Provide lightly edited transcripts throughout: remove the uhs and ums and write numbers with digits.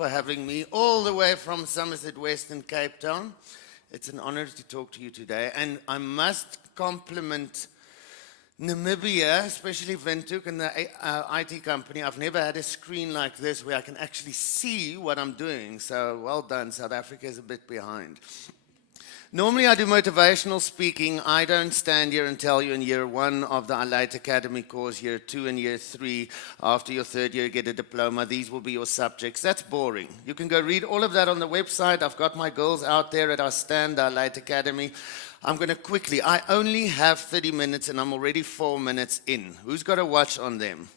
for having me all the way from Somerset West in Cape Town. It's an honor to talk to you today, and I must compliment Namibia, especially Windhoek and the IT company. I've never had a screen like this where I can actually see what I'm doing, so well done. South Africa is a bit behind. Normally I do motivational speaking. I don't stand here and tell you in year 1 of the Aleit Academy course, year 2 and year 3, after your 3rd year you get a diploma, these will be your subjects. That's boring. You can go read all of that on the website. I've got my girls out there at our stand, the Aleit Academy. I'm going to quickly, I only have 30 minutes and I'm already 4 minutes in. Who's got a watch on them?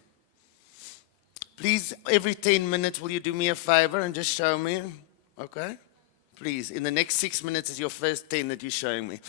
Please, every 10 minutes, will you do me a favor and just show me? Okay? Please, in the next 6 minutes is your first 10 that you're showing me.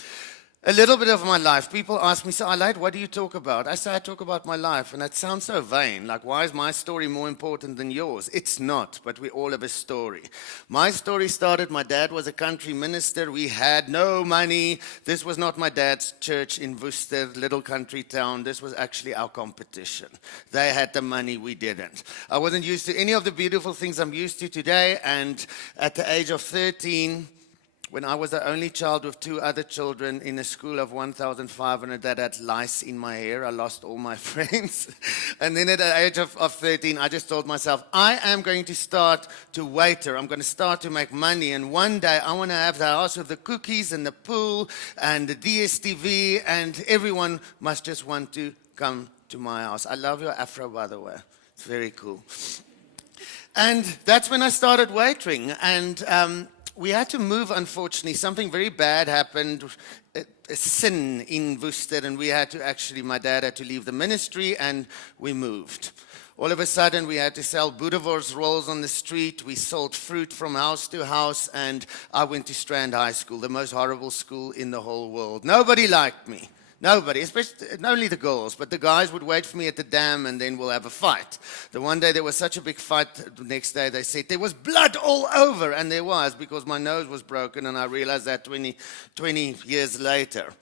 A little bit of my life. People ask me, so Aleit, what do you talk about? I say, I talk about my life, and that sounds so vain. Like, why is my story more important than yours? It's not, but we all have a story. My story started, my dad was a country minister. We had no money. This was not my dad's church in Worcester, little country town. This was actually our competition. They had the money, we didn't. I wasn't used to any of the beautiful things I'm used to today, and at the age of 13, when I was the only child with 2 other children in a school of 1,500 that had lice in my hair, I lost all my friends. And then at the age of 13, I just told myself, I am going to start to waiter. I'm going to start to make money. And one day, I want to have the house with the cookies and the pool and the DSTV, and everyone must just want to come to my house. I love your afro, by the way. It's very cool. And that's when I started waitering. And we had to move, unfortunately. Something very bad happened, a sin in Worcester, and we had to actually, my dad had to leave the ministry, and we moved. All of a sudden, we had to sell boerewors rolls on the street. We sold fruit from house to house, and I went to Strand High School, the most horrible school in the whole world. Nobody liked me. Nobody, especially, not only the girls, but the guys would wait for me at the dam and then we'll have a fight. The one day there was such a big fight, the next day they said there was blood all over, and there was, because my nose was broken, and I realized that 20 years later.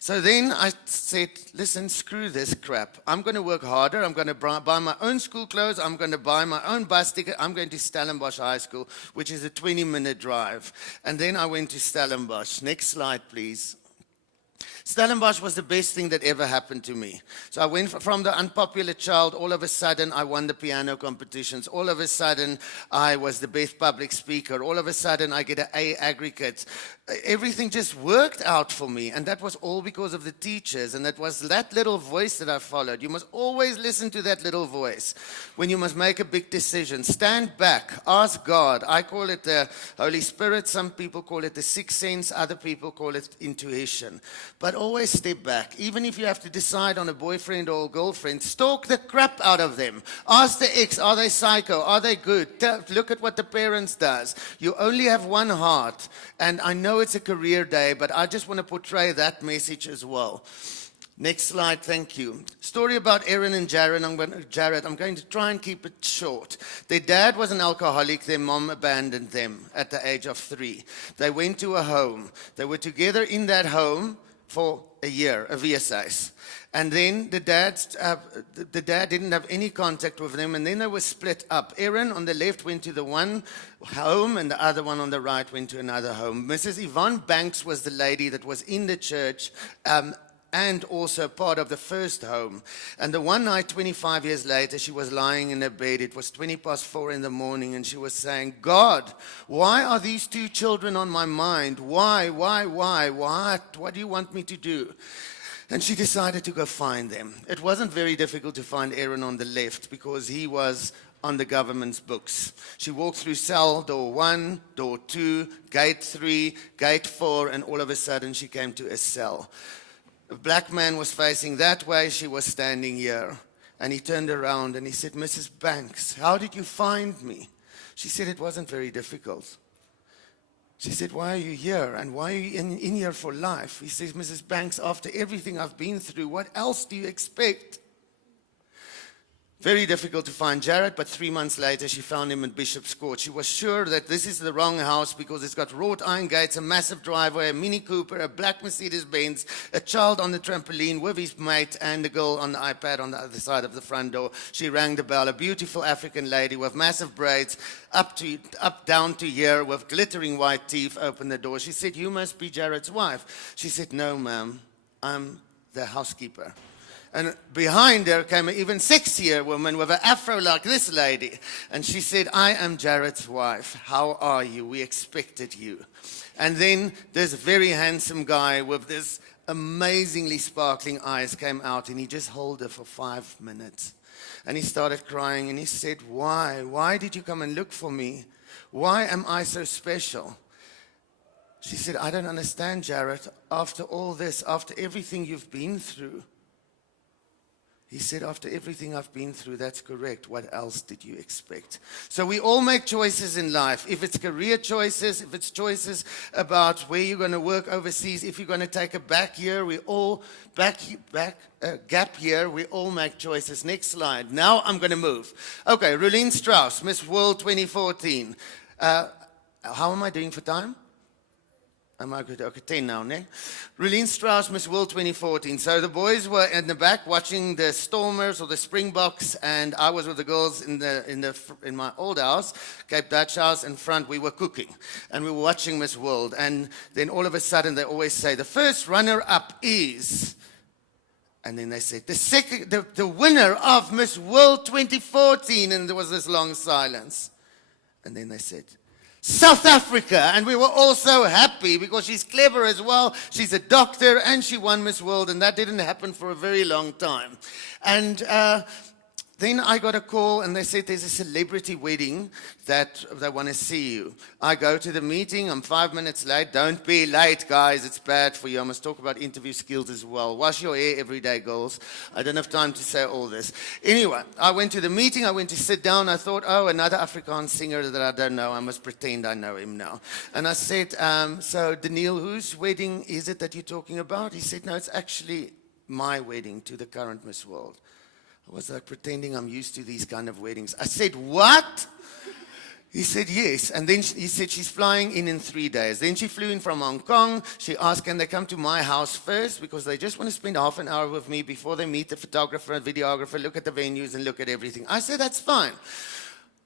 So then I said, listen, screw this crap. I'm going to work harder. I'm going to buy my own school clothes. I'm going to buy my own bus ticket. I'm going to Stellenbosch High School, which is a 20-minute drive. And then I went to Stellenbosch. Next slide, please. Stellenbosch was the best thing that ever happened to me. So I went from the unpopular child, all of a sudden I won the piano competitions. All of a sudden I was the best public speaker. All of a sudden I get an A aggregate. Everything just worked out for me, and that was all because of the teachers, and that was that little voice that I followed. You must always listen to that little voice when you must make a big decision. Stand back, ask God. I call it the Holy Spirit. Some people call it the sixth sense. Other people call it intuition. But always step back. Even if you have to decide on a boyfriend or a girlfriend, stalk the crap out of them. Ask the ex, are they psycho? Are they good? Look at what the parents does. You only have one heart, and I know it's a career day, but I just want to portray that message as well. Next slide, thank you. Story about Erin and Jared. I'm going to try and keep it short. Their dad was an alcoholic. Their mom abandoned them at the age of 3. They went to a home. They were together in that home for a year, a VSS. And then the dad didn't have any contact with them, and then they were split up. Erin on the left went to the one home, and the other one on the right went to another home. Mrs. Yvonne Banks was the lady that was in the church, and also part of the first home. And the one night, 25 years later, she was lying in her bed. It was 4:20 in the morning, and she was saying, God, why are these 2 children on my mind? Why? What do you want me to do? And she decided to go find them. It wasn't very difficult to find Erin on the left, because he was on the government's books. She walked through cell door 1, door 2, gate 3, gate 4, and all of a sudden she came to a cell. A black man was facing that way, she was standing here. And he turned around and he said, Mrs. Banks, how did you find me? She said, it wasn't very difficult. She said, why are you here? And why are you in here for life? He says, Mrs. Banks, after everything I've been through, what else do you expect? Very difficult to find Jared, but 3 months later she found him in Bishop's Court. She was sure that this is the wrong house because it's got wrought iron gates, a massive driveway, a Mini Cooper, a black Mercedes-Benz, a child on the trampoline with his mate, and a girl on the iPad on the other side of the front door. She rang the bell, a beautiful African lady with massive braids up down to here with glittering white teeth opened the door. She said, "You must be Jared's wife." She said, "No, ma'am, I'm the housekeeper." And behind her came an even sexier woman with an afro like this lady. And she said, "I am Jared's wife. How are you? We expected you." And then this very handsome guy with this amazingly sparkling eyes came out, and he just held her for 5 minutes. And he started crying, and he said, "Why? Why did you come and look for me? Why am I so special?" She said, "I don't understand, Jared. After all this, after everything you've been through." He said, "After everything I've been through, that's correct. What else did you expect?" So we all make choices in life. If it's career choices, if it's choices about where you're going to work overseas, if you're going to take a gap year, we all make choices. Next slide. Now I'm going to move. Okay, Rolene Strauss, Miss World 2014. How am I doing for time? Am I good? Okay, 10 now, ne? Rolene Strauss, Miss World 2014. So the boys were in the back watching the Stormers or the Springboks, and I was with the girls in my old house, Cape Dutch house. In front, we were cooking, and we were watching Miss World. And then all of a sudden, they always say, "The first runner-up is," and then they said, the winner of Miss World 2014," and there was this long silence. And then they said, "South Africa," and we were all so happy because she's clever as well. She's a doctor and she won Miss World, and that didn't happen for a very long time. And then I got a call and they said, "There's a celebrity wedding that they want to see you." I go to the meeting, I'm 5 minutes late. Don't be late, guys, it's bad for you. I must talk about interview skills as well. Wash your hair every day, girls. I don't have time to say all this. Anyway, I went to the meeting, I went to sit down. I thought, oh, another Afrikaans singer that I don't know. I must pretend I know him now. And I said, "So Daniel, whose wedding is it that you're talking about?" He said, "No, it's actually my wedding to the current Miss World." I was like pretending I'm used to these kind of weddings. I said, "What?" He said, "Yes." And then he said, "She's flying in 3 days." Then she flew in from Hong Kong. She asked, "Can they come to my house first? Because they just want to spend half an hour with me before they meet the photographer and videographer, look at the venues and look at everything." I said, "That's fine."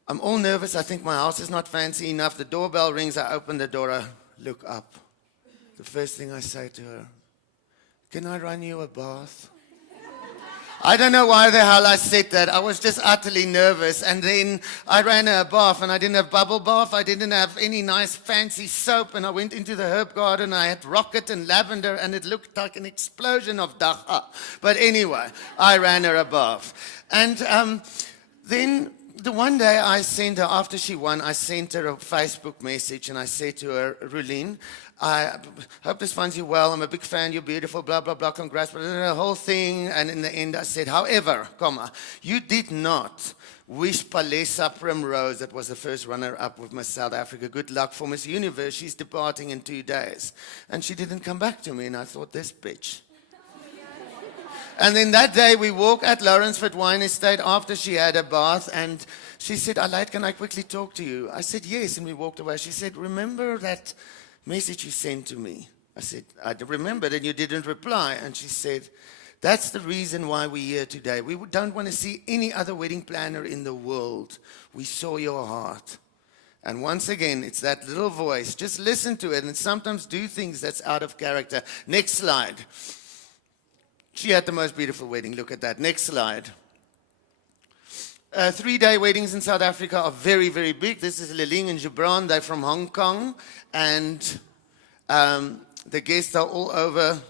I'm all nervous. I think my house is not fancy enough. The doorbell rings. I open the door. I look up. The first thing I say to her, "Can I run you a bath?" I don't know why the hell I said that. I was just utterly nervous. And then I ran her a bath, and I didn't have bubble bath. I didn't have any nice fancy soap. And I went into the herb garden. I had rocket and lavender, and it looked like an explosion of dagga. But anyway, I ran her a bath. And then the one day I sent her, after she won, I sent her a Facebook message, and I said to her, "Rolene, I hope this finds you well. I'm a big fan. You're beautiful, blah, blah, blah, congrats," blah, blah, blah, the whole thing. And in the end, I said, "However, you did not wish Palesa Primrose," that was the first runner-up with Miss South Africa, "good luck for Miss Universe. She's departing in 2 days." And she didn't come back to me, and I thought, this bitch. And then that day, we walked at Lawrenceford Wine Estate after she had a bath, and she said, "Aleit, can I quickly talk to you?" I said, "Yes," and we walked away. She said, "Remember that message you sent to me?" I said, "I remembered, and you didn't reply." And she said, "That's the reason why we're here today. We don't want to see any other wedding planner in the world. We saw your heart." And once again, it's that little voice. Just listen to it, and sometimes do things that's out of character. Next slide. She had the most beautiful wedding. Look at that. Next slide. 3-day weddings in South Africa are very, very big. This is Liling and Gibran. They're from Hong Kong. And the guests are all over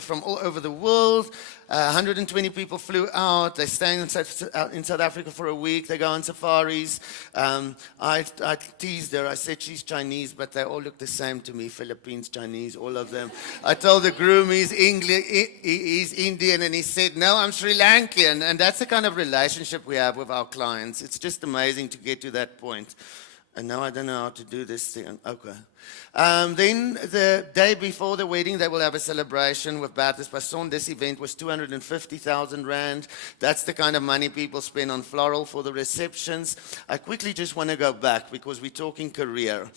from all over the world. 120 people flew out. They're staying in South Africa for a week. They go on safaris. I teased her. I said she's Chinese, but they all look the same to me. Philippines, Chinese, all of them. I told the groom he's Indian, and he said, "No, I'm Sri Lankan." And that's the kind of relationship we have with our clients. It's just amazing to get to that point. And now I don't know how to do this thing. Okay. Then the day before the wedding, they will have a celebration with Bertus Passon. This event was 250,000 Rand. That's the kind of money people spend on floral for the receptions. I quickly just want to go back because we're talking career.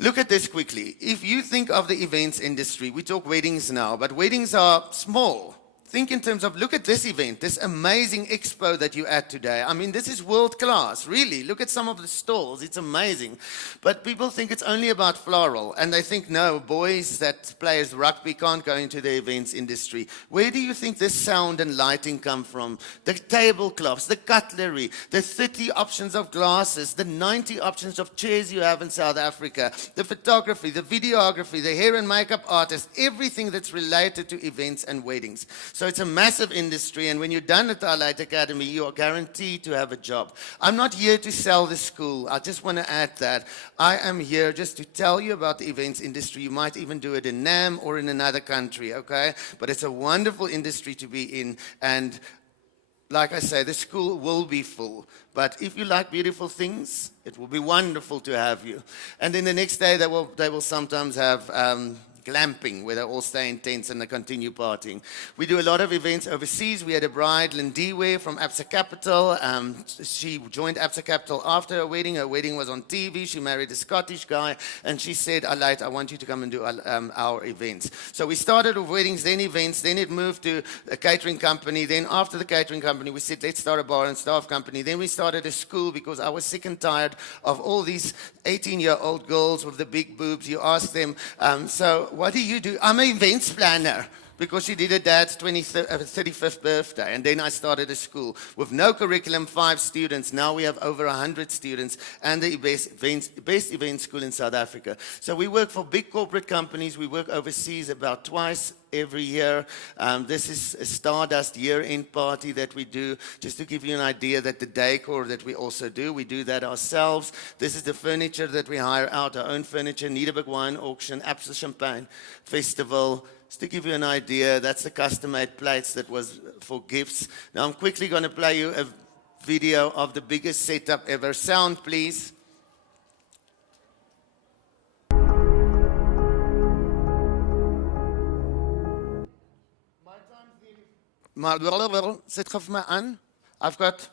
Look at this quickly. If you think of the events industry, we talk weddings now, but weddings are small. Think in terms of, look at this event, this amazing expo that you're at today. I mean, this is world class, really. Look at some of the stalls, it's amazing. But people think it's only about floral, and they think, no, boys that play rugby can't go into the events industry. Where do you think this sound and lighting come from? The tablecloths, the cutlery, the 30 options of glasses, the 90 options of chairs you have in South Africa, the photography, the videography, the hair and makeup artists, everything that's related to events and weddings. So it's a massive industry, and when you're done at the Aleit Academy, you are guaranteed to have a job. I'm not here to sell the school. I just want to add that. I am here just to tell you about the events industry. You might even do it in NAM or in another country, okay? But it's a wonderful industry to be in, and like I say, the school will be full. But if you like beautiful things, it will be wonderful to have you. And then the next day, they will sometimes have glamping, where they all stay in tents and they continue partying. We do a lot of events overseas. We had a bride, Lindiwe, from Absa Capital. She joined Absa Capital after her wedding. Her wedding was on TV. She married a Scottish guy, and she said, Aleit, I want you to come and do our events. So we started with weddings, then events, then it moved to a catering company. Then after the catering company, we said, let's start a bar and staff company. Then we started a school because I was sick and tired of all these 18-year-old girls with the big boobs. You ask them, so what do you do? I'm an events planner, because she did her dad's 35th birthday. And then I started a school with no curriculum, 5 students. Now we have over 100 students, and the best event school in South Africa. So we work for big corporate companies. We work overseas about twice every year. This is a Stardust year-end party that we do, just to give you an idea that the decor that we also do, we do that ourselves. This is the furniture that we hire out, our own furniture, Nederburg Wine Auction, Absa Champagne Festival. Just to give you an idea, that's the custom-made plates that was for gifts. Now I'm quickly going to play you a video of the biggest setup ever. Sound, please. Sit gou vir my aan. I've got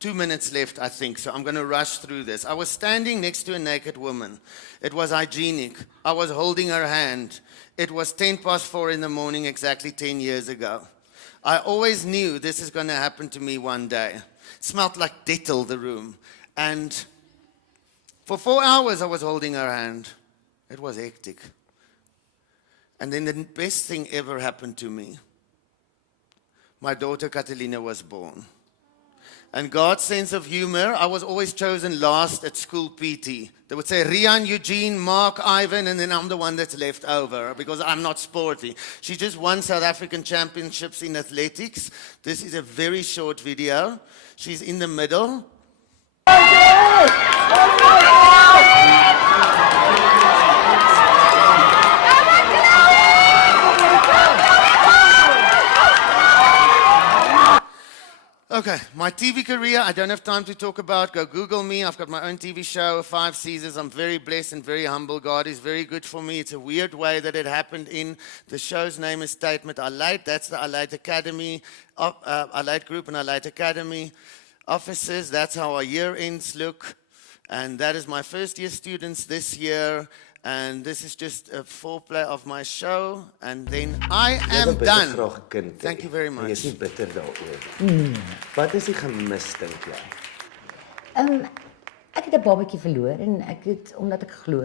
2 minutes left, I think, so I'm going to rush through this. I was standing next to a naked woman. It was hygienic. I was holding her hand. It was 4:10 in the morning, exactly 10 years ago. I always knew this is going to happen to me one day. It smelled like Dettol, the room. And for 4 hours, I was holding her hand. It was hectic. And then the best thing ever happened to me. My daughter Catalina was born. And God's sense of humor, I was always chosen last at school PT. They would say, Rian, Eugene, Mark, Ivan, and then I'm the one that's left over because I'm not sporty. She just won South African championships in athletics. This is a very short video. She's in the middle. Okay, my TV career, I don't have time to talk about. Go Google me. I've got my own TV show, 5 seasons. I'm very blessed and very humble. God is very good for me. It's a weird way that it happened in. The show's name is Tate met Aleit. That's the Aleit Academy, Aleit Group and Aleit Academy offices. That's how our year ends look. And that is my first year students this year. And this is just a foreplay of my show, and then I am done. Thank you very much. Jy is nie bitter daaroor. Wat is die gemis, dink jy? Ek het 'n babatjie verloor en ek het omdat ek glo